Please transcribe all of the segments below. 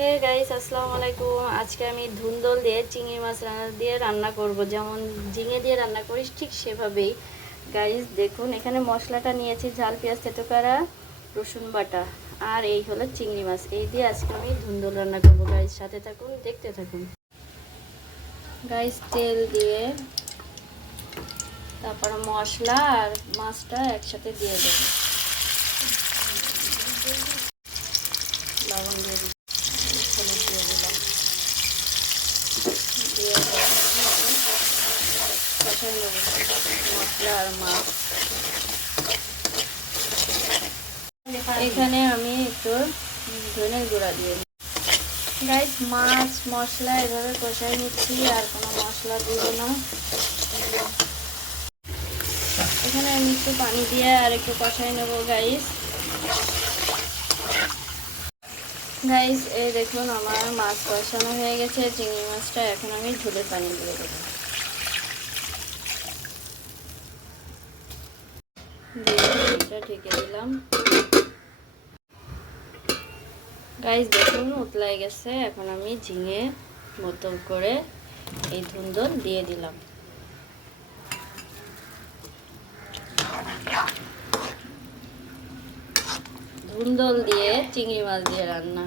Hey guys, আসসালামু আলাইকুম। আজকে আমি ধুন্দল দিয়ে চিংড়ি মাছ রান্না করব, যেমন ঝিঙে দিয়ে রান্না করি ঠিক সেভাবেই। গাইস দেখুন, এখানে মশলাটা নিয়েছি ঝাল, পেঁয়াজ, তেতো করা, রসুন বাটা, আর এই হলো চিংড়ি মাছ। এই দিয়ে আজকে আমি ধুন্দল রান্না করব। গাইস সাথে থাকুন, দেখতে থাকুন। গাইস তেল দিয়ে তারপর মশলা আর মাছটা একসাথে দিয়ে দেবো। লবণ দিয়ে দিই, হলুদ দিয়ে দিলাম, দিয়ে কষাই নেব মশলা আর মাছ। এখানে আমি একটু ধনের গুঁড়া দিয়ে দিই। গাইস মাছ মশলা এভাবে কষাই নিচ্ছি, আর কোনো মশলা দিব না। এখানে আমি একটু পানি দিয়ে আর একটু কষাই নেব গাইস। গাইস এই দেখুন, আমার মাছ কষানো হয়ে গেছে, চিংড়ি মাছটা এখন আমি ঝোলের পানি দিয়ে দেবো। ঢেকে দিলাম। গাইস দেখুন উতলাই গেছে, এখন আমি ঝিঙে মতো করে এই ধুন্দল দিয়ে দিলাম। ধুন্দল দিয়ে চিংড়ি মাছ দিয়ে রান্না।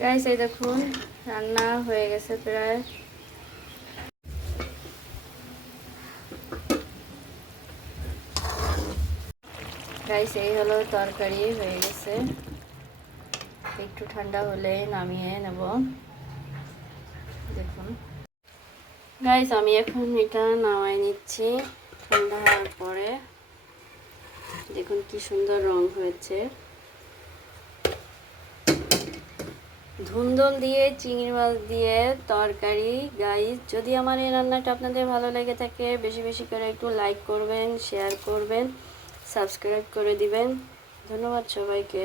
গাইস এই দেখুন রান্না হয়ে গেছে প্রায়। গাইস এই হলো তরকারি হয়ে গেছে, একটু ঠান্ডা হলে নামিয়ে নেব। দেখুন গাইস আমি এখন এটা নামাই নিচ্ছি ঠান্ডা হওয়ার পরে। দেখুন কি সুন্দর রং হয়েছে। ধুন্দল দিয়ে চিংড়ি মাছ দিয়ে তরকারি। গাইস যদি আমার এই রান্নাটা আপনাদের ভালো লেগে থাকে, বেশি বেশি করে একটু লাইক করবেন, শেয়ার করবেন, সাবস্ক্রাইব করে দিবেন। ধন্যবাদ সবাইকে।